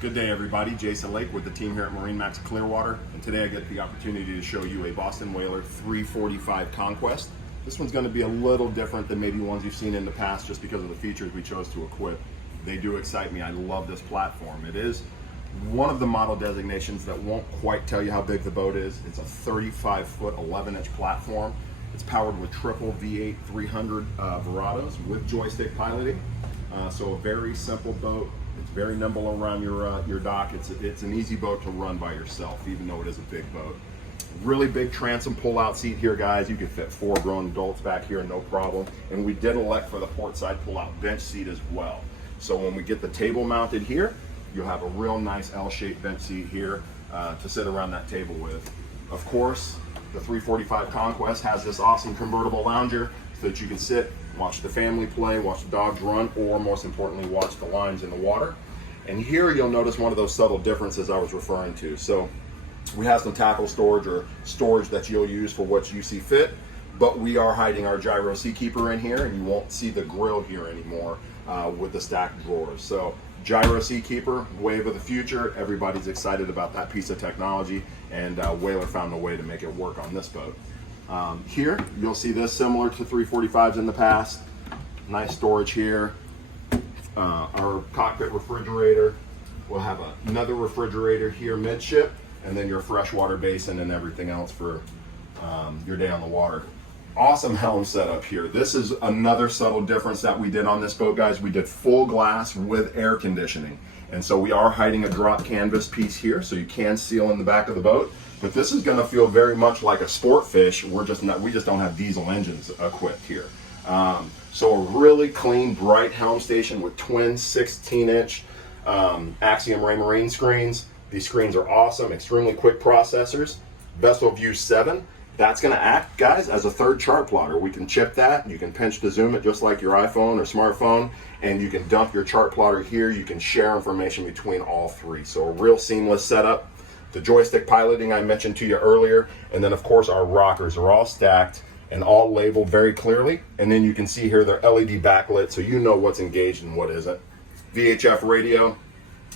Good day, everybody. Jason Lake with the team here at MarineMax Clearwater, and today I get the opportunity to show you a Boston Whaler 345 Conquest. This one's going to be a little different than maybe ones you've seen in the past just because of the features we chose to equip. They do excite me. I love this platform. It is one of the model designations that won't quite tell you how big the boat is. It's a 35-foot, 11-inch platform. It's powered with triple V8 300 Verados with joystick piloting. So a very simple boat. It's very nimble around your dock. It's an easy boat to run by yourself, even though it is a big boat. Really big transom pull-out seat here, guys. You can fit 4 grown adults back here, no problem. And we did elect for the port side pull-out bench seat as well. So when we get the table mounted here, you'll have a real nice L-shaped bench seat here to sit around that table with. Of course, the 345 Conquest has this awesome convertible lounger so that you can sit, watch the family play, watch the dogs run, or most importantly, watch the lines in the water. And here you'll notice one of those subtle differences I was referring to. So we have some tackle storage or storage that you'll use for what you see fit, but we are hiding our gyro seakeeper in here, and you won't see the grill here anymore with the stacked drawers. So gyro seakeeper, wave of the future. Everybody's excited about that piece of technology, and Whaler found a way to make it work on this boat. Here, you'll see this similar to 345s in the past. Nice storage here. Our cockpit refrigerator. We'll have another refrigerator here midship, and then your freshwater basin and everything else for your day on the water. Awesome helm setup here. This is another subtle difference that we did on this boat, guys. We did full glass with air conditioning. And so we are hiding a drop canvas piece here, so you can seal in the back of the boat. But this is gonna feel very much like a sport fish. We just don't have diesel engines equipped here. So a really clean, bright helm station with twin 16-inch Axiom Raymarine screens. These screens are awesome, extremely quick processors. Vessel View 7. That's going to act, guys, as a third chart plotter. We can chip that. You can pinch to zoom it just like your iPhone or smartphone, and you can dump your chart plotter here. You can share information between all three. So a real seamless setup. The joystick piloting I mentioned to you earlier, and then of course our rockers are all stacked and all labeled very clearly. And then you can see here they're LED backlit, so you know what's engaged and what isn't. VHF radio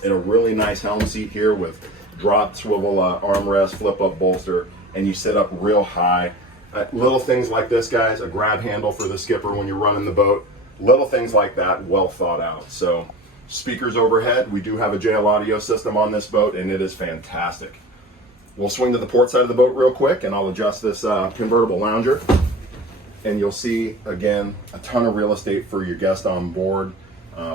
and a really nice helm seat here with drop swivel armrest, flip up bolster, and you sit up real high. Little things like this, guys, a grab handle for the skipper when you're running the boat. Little things like that, well thought out. So speakers overhead. We do have a JL audio system on this boat, and it is fantastic. We'll swing to the port side of the boat real quick, and I'll adjust this convertible lounger. And you'll see, again, a ton of real estate for your guest on board.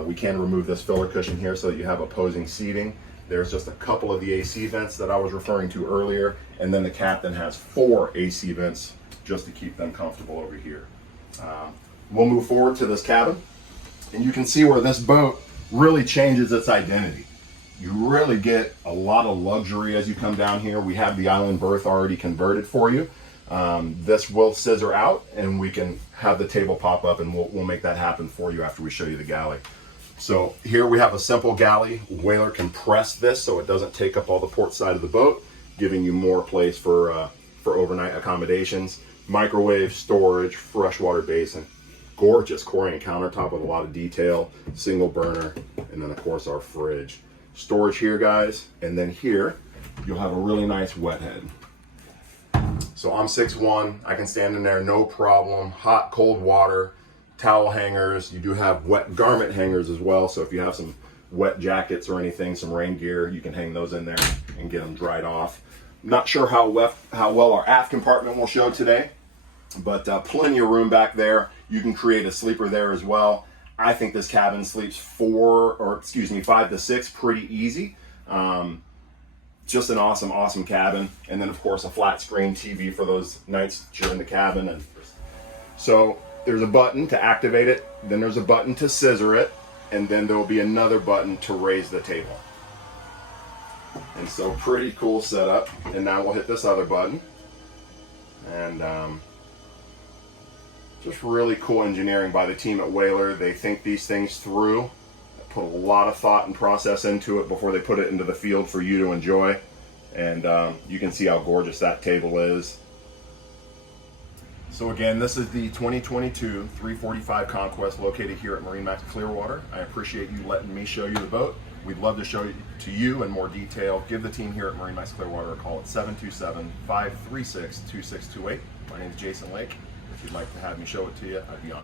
We can remove this filler cushion here so that you have opposing seating. There's just a couple of the AC vents that I was referring to earlier, and then the captain has 4 AC vents just to keep them comfortable over here. We'll move forward to this cabin, and you can see where this boat really changes its identity. You really get a lot of luxury as you come down here. We have the island berth already converted for you. This will scissor out, and we can have the table pop up, and we'll make that happen for you after we show you the galley. So here we have a simple galley. Whaler can press this so it doesn't take up all the port side of the boat, giving you more place for overnight accommodations. Microwave, storage, freshwater basin. Gorgeous Corian countertop with a lot of detail, single burner, and then of course our fridge. Storage here, guys, and then here you'll have a really nice wet head. So I'm 6'1", I can stand in there no problem. Hot, cold water, towel hangers. You do have wet garment hangers as well, so if you have some wet jackets or anything, some rain gear, you can hang those in there and get them dried off. Not sure how well our aft compartment will show today, but plenty of room back there. You can create a sleeper there as well. I think this cabin sleeps 5 to 6 pretty easy. Just an awesome cabin. And then of course a flat screen TV for those nights that you're in the cabin. And so there's a button to activate it, then there's a button to scissor it, and then there will be another button to raise the table. And so pretty cool setup. And now we'll hit this other button. And just really cool engineering by the team at Whaler. They think these things through, put a lot of thought and process into it before they put it into the field for you to enjoy. And you can see how gorgeous that table is. So again, this is the 2022 345 Conquest located here at MarineMax Clearwater. I appreciate you letting me show you the boat. we'd love to show it to you in more detail. Give the team here at MarineMax Clearwater a call at 727-536-2628. My name is Jason Lake. If you'd like to have me show it to you, I'd be on.